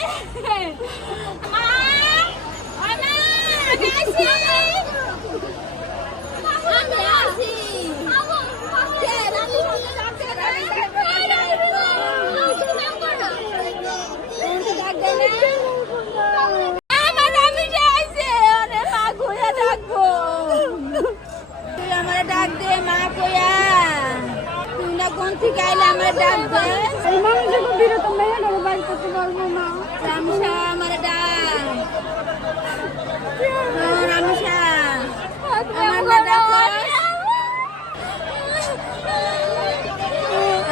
মা মা আমি আসি আমি আসি কে রানী বলে ডাকতে আমার আমি যাইছে আরে মা ঘুরে ডাকবো তুই আমার ডাক দে মা কইয়া তুই না কোন থেকে আইলে আমার ডাক দে এই মানুষ যখন বিরত মেয়েদের বাড়ি করতে পারবো না। রামসা আমার ডাক রামসা আমার ডাক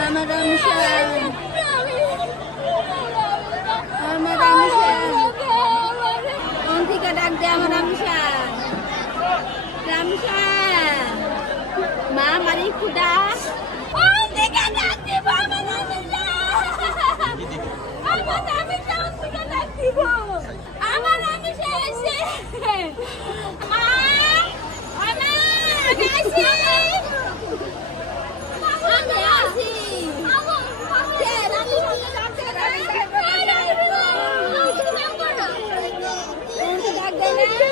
আমার রামসা আমার রামসা কোন থেকে ডাক দে আমার রামসা রামসা মা মারি খুদা কোন থেকে ডাক দিব আমার রামসা আমার রামসা কোন থেকে ডাক দিব আমার রামসা এসে মা মা আমি আসি আমি আসি কে রানী বলে ডাকতে কোন থেকে ডাক দে না